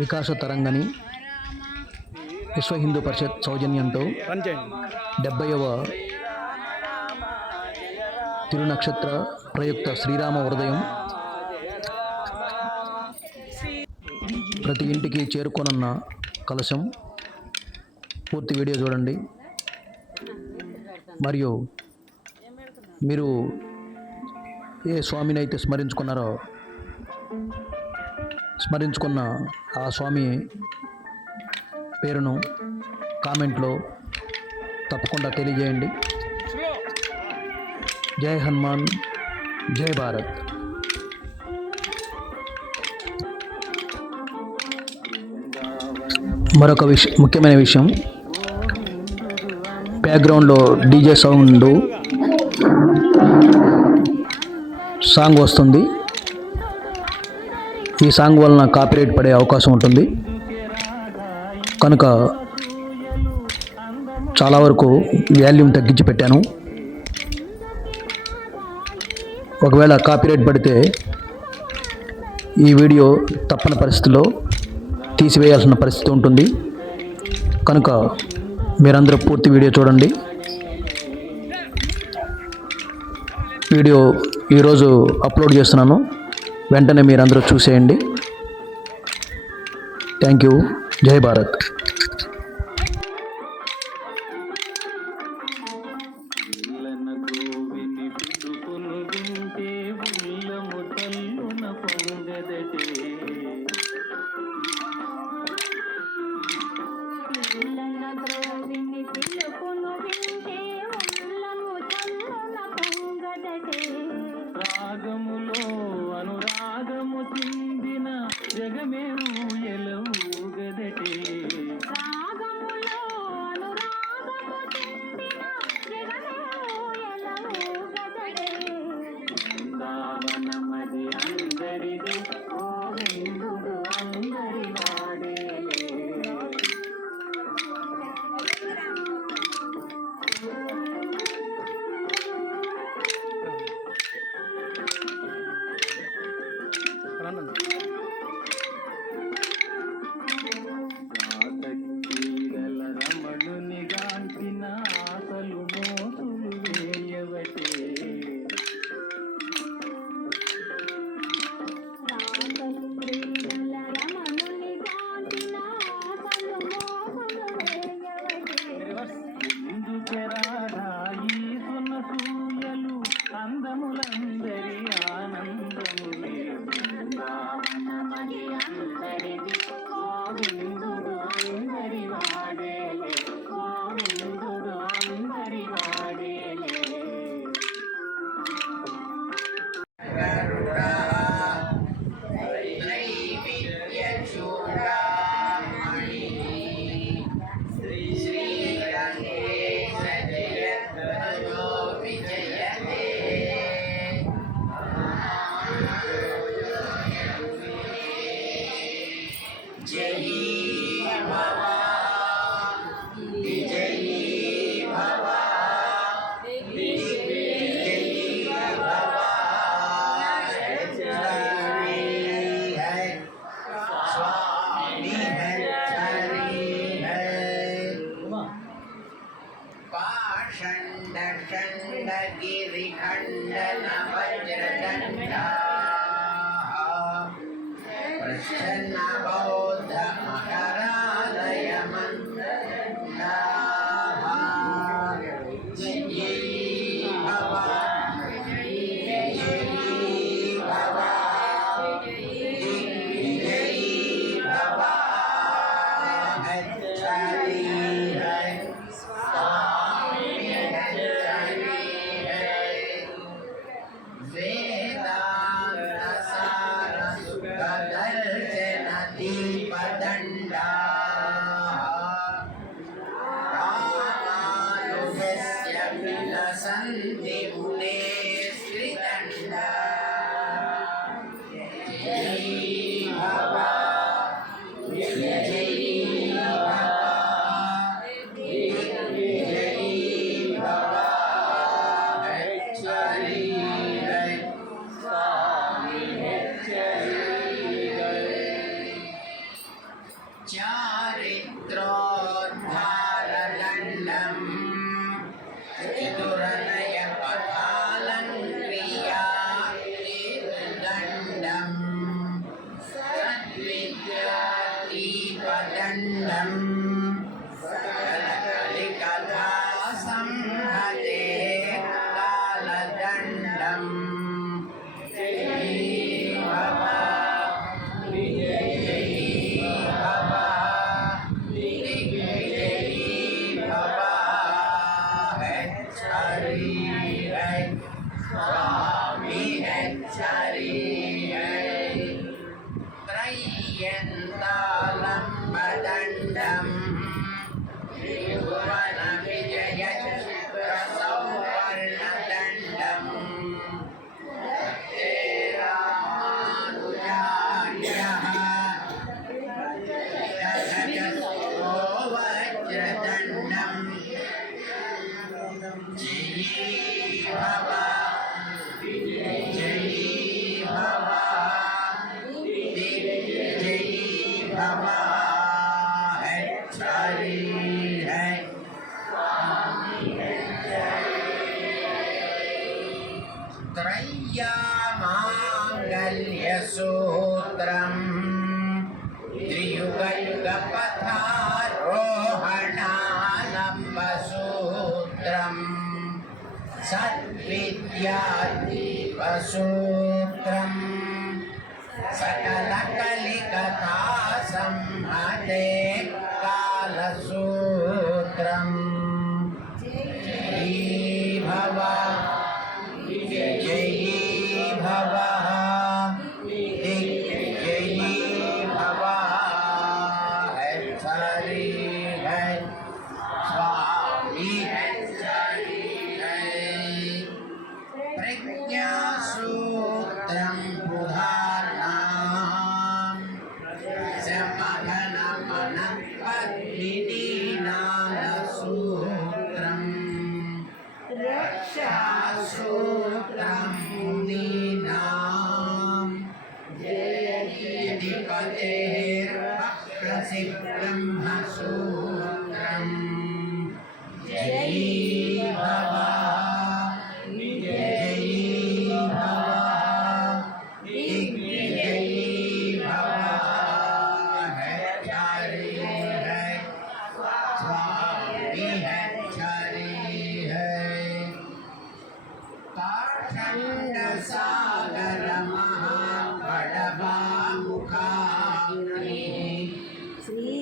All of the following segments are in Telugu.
వికాస తరంగని విశ్వ హిందూ పరిషత్ సౌజన్యంతో 70వ తిరునక్షత్ర ప్రయుక్త శ్రీరామ ఉదయం ప్రతి ఇంటికి చేరుకోనున్న కలశం. పూర్తి వీడియో చూడండి. మరియు మీరు ఏ స్వామిని అయితే స్మరించుకున్న ఆ స్వామి పేరును కామెంట్లో తప్పకుండా తెలియజేయండి. జై హనుమాన్, జై భారత్. మరొక ముఖ్యమైన విషయం, బ్యాక్గ్రౌండ్లో డీజే సాంగ్ వస్తుంది. ఈ సాంగ్ వలన కాపీరైట్ పడే అవకాశం ఉంటుంది. కనుక చాలా వరకు వాల్యూమ్ తగ్గించి పెట్టాను. ఒకవేళ కాపీరైట్ పడితే ఈ వీడియో తప్పని పరిస్థితిలో తీసివేయాల్సిన పరిస్థితి ఉంటుంది. కనుక మీరందరూ పూర్తి వీడియో చూడండి. వీడియో ఈరోజు అప్లోడ్ చేస్తున్నాను, వెంటనే మీరందరూ చూసేయండి. Thank you. జై భారత్. రాగములో అనురాగము చిందిన జగమే ఊయలూగదటే. రాగములో అనురాగము చిందిన జగమే ఊయలూగదటే. బృందావనమది అందరిది, గోవిందుడు అందరి వాడే. రమణుని గాంచిన ఆశలు మోసులు వేయవటే. ముందుకెరాయి సునసూయలు అందములందరి ఆనందములే. బృందావనమది అందరిది, గోవిందుడు అందరి వాడేలే. గోవిందుడు అందరి వాడేలే. गिरिखंडन वज्रदंडा प्रसन्न बौद्ध मकरालय मंदंडा. जय भव जय भव जय भव. अच्छाई है स्वामी अच्छाई है. वेदांत सार सुखदर्शन दीपदंडा. रामानुजस्य विलसन्ति मुने श्रीदंडा. जय भव जय भव जय भव. अच्छाई है विद्यामाङ्गल्यसूत्रम् त्रियुगयुगपथारोहणालम्बसूत्रम् सद्विद्यादीपसूत्रम् सकलकलिकथा संहते कालसूत्रम् जयी भव जयी भव दिग्विजयी भव है सारी है स्वामी है सारी है प्रज्ञासूत्रं बुधानां समगनमनपद्मिनीनादसूत्रम् रक्षासूत्रं मुनीनां जयतिपतेर्ब्रह्मसूत्रम् जयी भव जयी भव दिग्विजयी भव है चारी है स्वामी है चारी है पाखंड सागर महाबड़बामुखाग्नि श्री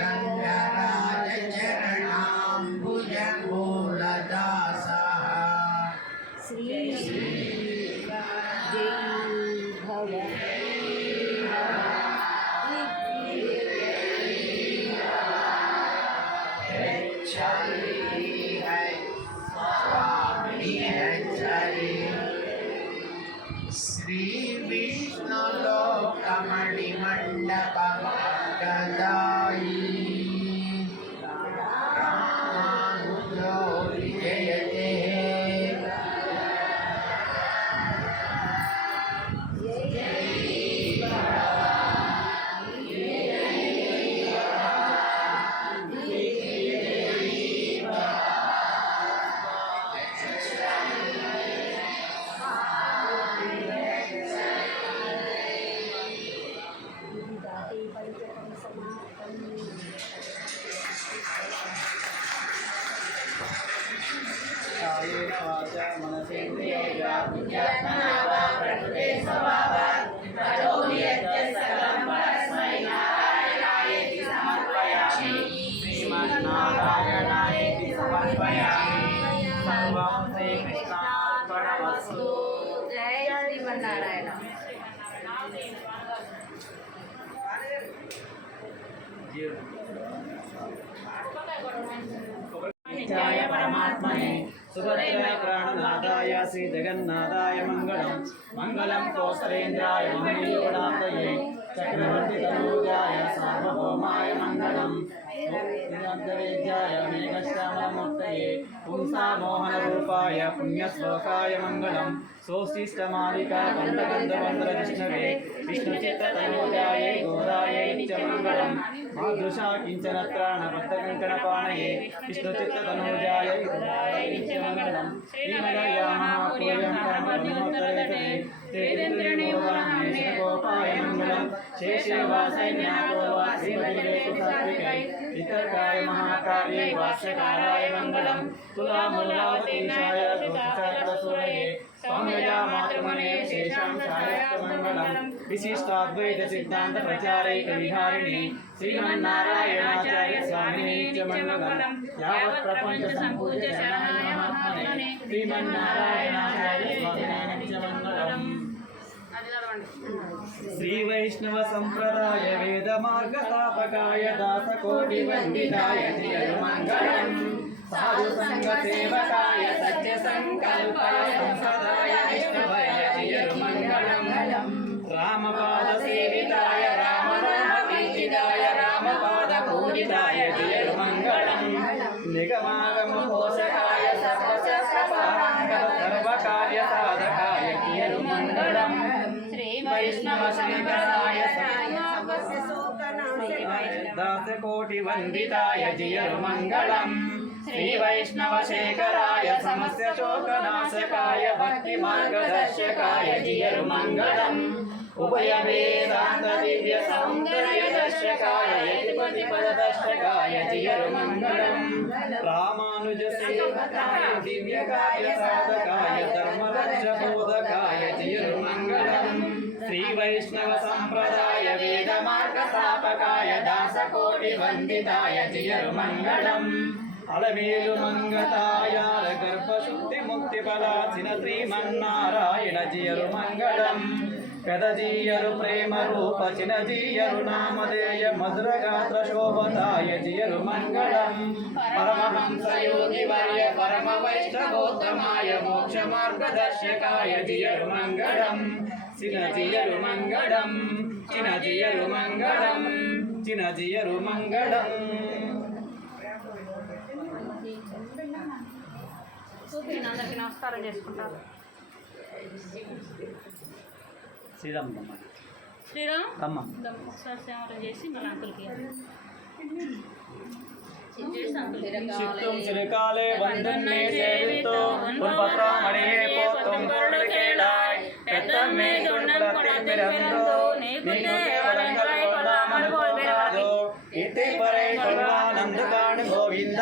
रंगराज चरणाम्बुज मूलदासः श्री जय भव चारी है स्वामी है चारी श्री विष्णु लोकमणि मंडप गदाई रामानुजो विजयते कायेन वाचा मनसेन्द्रियैर्वा श्रीमन्नारायणायेति समर्पयामि सर्वं श्रीकृष्णार्पणमस्तु जय श्रीमन्नारायण नित्याय परमात्मने सुभद्राय प्राणनाथाय श्री जगन्नाथाय मंगलम मंगलम कौसलेन्द्राय महेन्द्राय चक्रवर्ती तनूजाय सार्वभौमाय मंगलम वेद्याय मेघश्याममूर्तये पुंसा मोहन रूपाय पुण्यश्लोकाय मंगलम सोऽष्टिष्टमालिका बन्धगन्धवन्द्रविष्णवे विष्णुचित्ततनूजाय गोदाय नित्यमङ्गलम् मादृशा किञ्चनत्राणबद्धकङ्कणपाणये विष्णुचित्ततनूजाय गोदाय नित्यमङ्गलम् श्रीमदयामहापूर्यं कर्मणोत्तरयते तेन्द्रियोपाय मङ्गलम् शेषे वासैन्याको वा श्रीमतिरेषु सात्विकै वितर्काय महाकार्ये वास्यकाराय मङ्गलम् तुलामूलावतीशाय दोषाय सौम्यजा मातृमने शेषां छायास्तमङ्गलम् विशिष्टाद्वैत सिद्धान्त प्रचारैक विहारिणे श्रीमन्नारायणाचार्य स्वामिने च मङ्गलम् यावत् प्रपञ्च सम्पूज्य शरणाय महात्मने श्रीमन्नारायणाचार्य स्वामिने च मङ्गलम् श्री वैष्णव संप्रदाय वेद मार्ग स्थापकाय दास कोटि वंदिताय मंगलम साधु संग सेवकाय सत्य संकल्पाय संसदाय विष्णुभय मंगलम रामपाद सेविताय राम नाम कीर्तिताय रामपाद पूजिताय मंगलम निगमागम घोषकाय सर्वकार्य साधकाय मंगलम वैष्णव संप्रदाय दास कोटि वंदिताय जियर मंगलम श्रीवैष्णवशेखराय समस्तशोकनाशकाय भक्तिमार्गदर्शकाय जियरुमङ्गलम् उभयवेदान्तदिव्यसौन्दर्यदर्शकाय यतिपतिपददर्शकाय जियरुमङ्गलम् रामानुजसेवकाय दिव्यकार्यसाधकाय धर्मरक्षबोधकाय जियरुमङ्गलम् श्रीवैष्णवसम्प्रदाय वेदमार्गस्थापकाय दासकोटिवन्दिताय जियरुमङ्गलम् अलवेलुमङ्गताय गर्भशुद्धिमुक्तिफलासिन श्रीमन्नारायण जियरुमङ्गलम् పెదజీయరు ప్రేమ రూప చినజీయరు నామధేయ మధురగాత్ర శోభతాయ జియరు మంగళం పరమహంస యోగి వర్య పరమ వైష్ణవోత్తమాయ మోక్ష మార్గదర్శకాయ జియరు మంగళం చినజియరు మంగళం చినజియరు మంగళం చినజియరు మంగళం. అందరికీ నమస్కారం చేసుకుంటారు. శ్రీరామ్ శ్రీరామ్ రమ్మ ఒకసారి సేవలు చేసి మళ్ళీ అంకుల్కి చిత్తం చిరకాలే వందన్నే సేవితో ఉన్పత్రామణియే పోత్తం పొరుడుకేళాయ్ పెద్దమ్మే దుణ్ణంకుడతి పిరందో నీకు కేవలంగల్ కొల్లామల్ పోల్బెరవదు ఇత్తే పరై కొల్లానందు కాణు గోవింద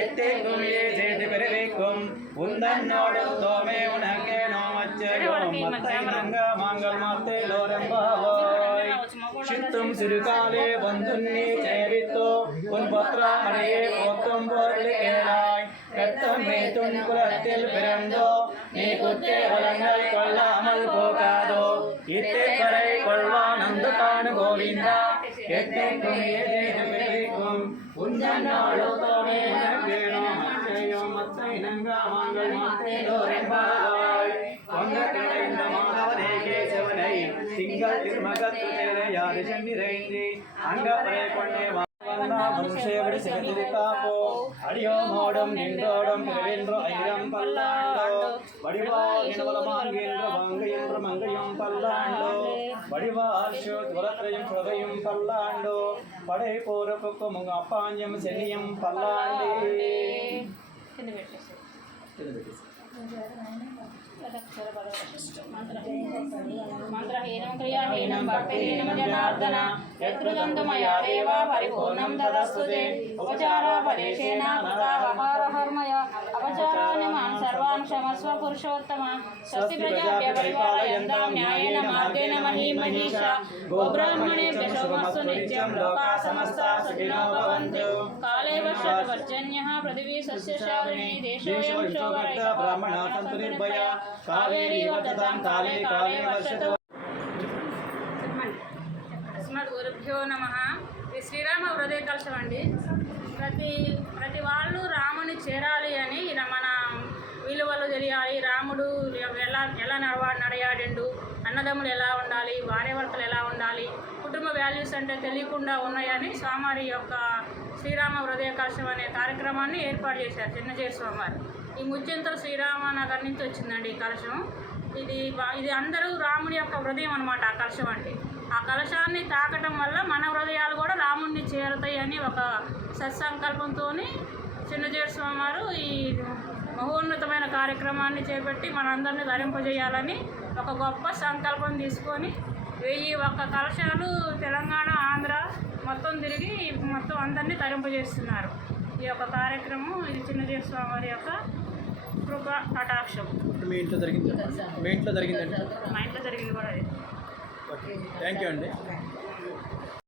ఎత్తే కుమియే చేతి పెరివిక్కుం ఉందన్నోడు తోమే ఉనకే నోమచ్చయో మత్తైనంగ మాంగల్ మత్తే లోరంబావోయ్ చిత్తం సిరుకాలే వందున్ని చేవితో உன்பத்ராமணியே போத்தும் பொருள் கேளாய் கத்தம்மே துன்புறத்தில் பிறந்தோ நீ குற்றேவலங்கள் கொள்ளாமல் போகாதோ இத்தை கரை கொள்வானந்து காணு கோவிந்தா எத்தை குமியே ஜெயிக்கும் உந்தன்னாளோ தோமே உனக்கேனோ மச்சையோ மத்தை நங்காமாங்கள் மத்தேலோரெம்பாவாய் வங்கக்கிளைந்த மாதவனே கேசவனை திங்கள் திருமகத்து தேரையாறு சென்னிரைந்தி அங்கப்பறை கொண்டே மனுஷேவடி சிறந்திருக்காப்போ அடியோ மோடும் நின்றோடும் பிறவென்று ஐரம் பல்லாண்டோ வடிவால் நிலவலமாங்கின்ற வாங்கு என்று மங்கையும் பல்லாண்டோ வடிவால் துவலத்திரையும் சுவையும் பல்லாண்டோ படை போருக்கும் உங்க அப்பாஞ்சும் சென்னியும் பல்லாண்டே. మంత్రహీనం క్రియాహీనం భక్తిహీనం జనార్దన యత్కృతం మయా దేవా పరిపూర్ణం తదస్తుతే ఉపచారాపదేశేన కృతాహారహర్మయ అపచారాన్ని మాన్ సర్వాన్ క్షమస్వ పురుషోత్తమ స్వస్తి ప్రజాభ్య పరిపాలయంతాం న్యాయేన మార్గేణ మహీమహీషా గోబ్రాహ్మణేభ్య శుభమస్తు నిత్యం లోకా సమస్తా సుఖినో భవంతు కాలే వర్షతు పర్జన్యః పృథివీ సస్యశాలినీ దేశోऽयं శోభరహితः బ్రాహ్మణా సంతు నిర్భయా కావేరీ వర్తతాం కాలే కాలే వర్షతు. అస్మద్ గురుభ్యో నమః. ఇది శ్రీరామ హృదయ కలశం అండి. ప్రతి వాళ్ళు రాముని చేరాలి అని మన విలువలు తెలియాలి. రాముడు ఎలా నడయాడిండు, అన్నదమ్ములు ఎలా ఉండాలి, భార్యాభర్తలు ఎలా ఉండాలి, కుటుంబ వాల్యూస్ అంటే తెలియకుండా ఉన్నాయని స్వామివారి యొక్క శ్రీరామ హృదయ కలశం అనే కార్యక్రమాన్ని ఏర్పాటు చేశారు చిన్నజీర స్వామివారు. ఈ ముచ్చింతల శ్రీరామనగర్ నుంచి వచ్చిందండి ఈ కలశం. ఇది అందరూ రాముడి యొక్క హృదయం అనమాట ఆ కలశం అంటే. ఆ కలశాన్ని తాకటం వల్ల మన హృదయాలు కూడా రాముడిని చేరుతాయి అని ఒక సత్సంకల్పంతో చిన్నజీర స్వామివారు ఈ మహోన్నతమైన కార్యక్రమాన్ని చేపట్టి మనందరినీ ధరింపజేయాలని ఒక గొప్ప సంకల్పం తీసుకొని 1001 కలశాలు తెలంగాణ ఆంధ్ర మొత్తం తిరిగి మొత్తం అందరినీ తరింపజేస్తున్నారు. ఈ యొక్క కార్యక్రమం ఇది చిన్నజీర స్వామివారి యొక్క కృప కటాక్షం. మీ ఇంట్లో జరిగింది? మీ ఇంట్లో జరిగిందండి? మా ఇంట్లో జరిగింది కూడా అది. ఓకే, థ్యాంక్ యూ అండి.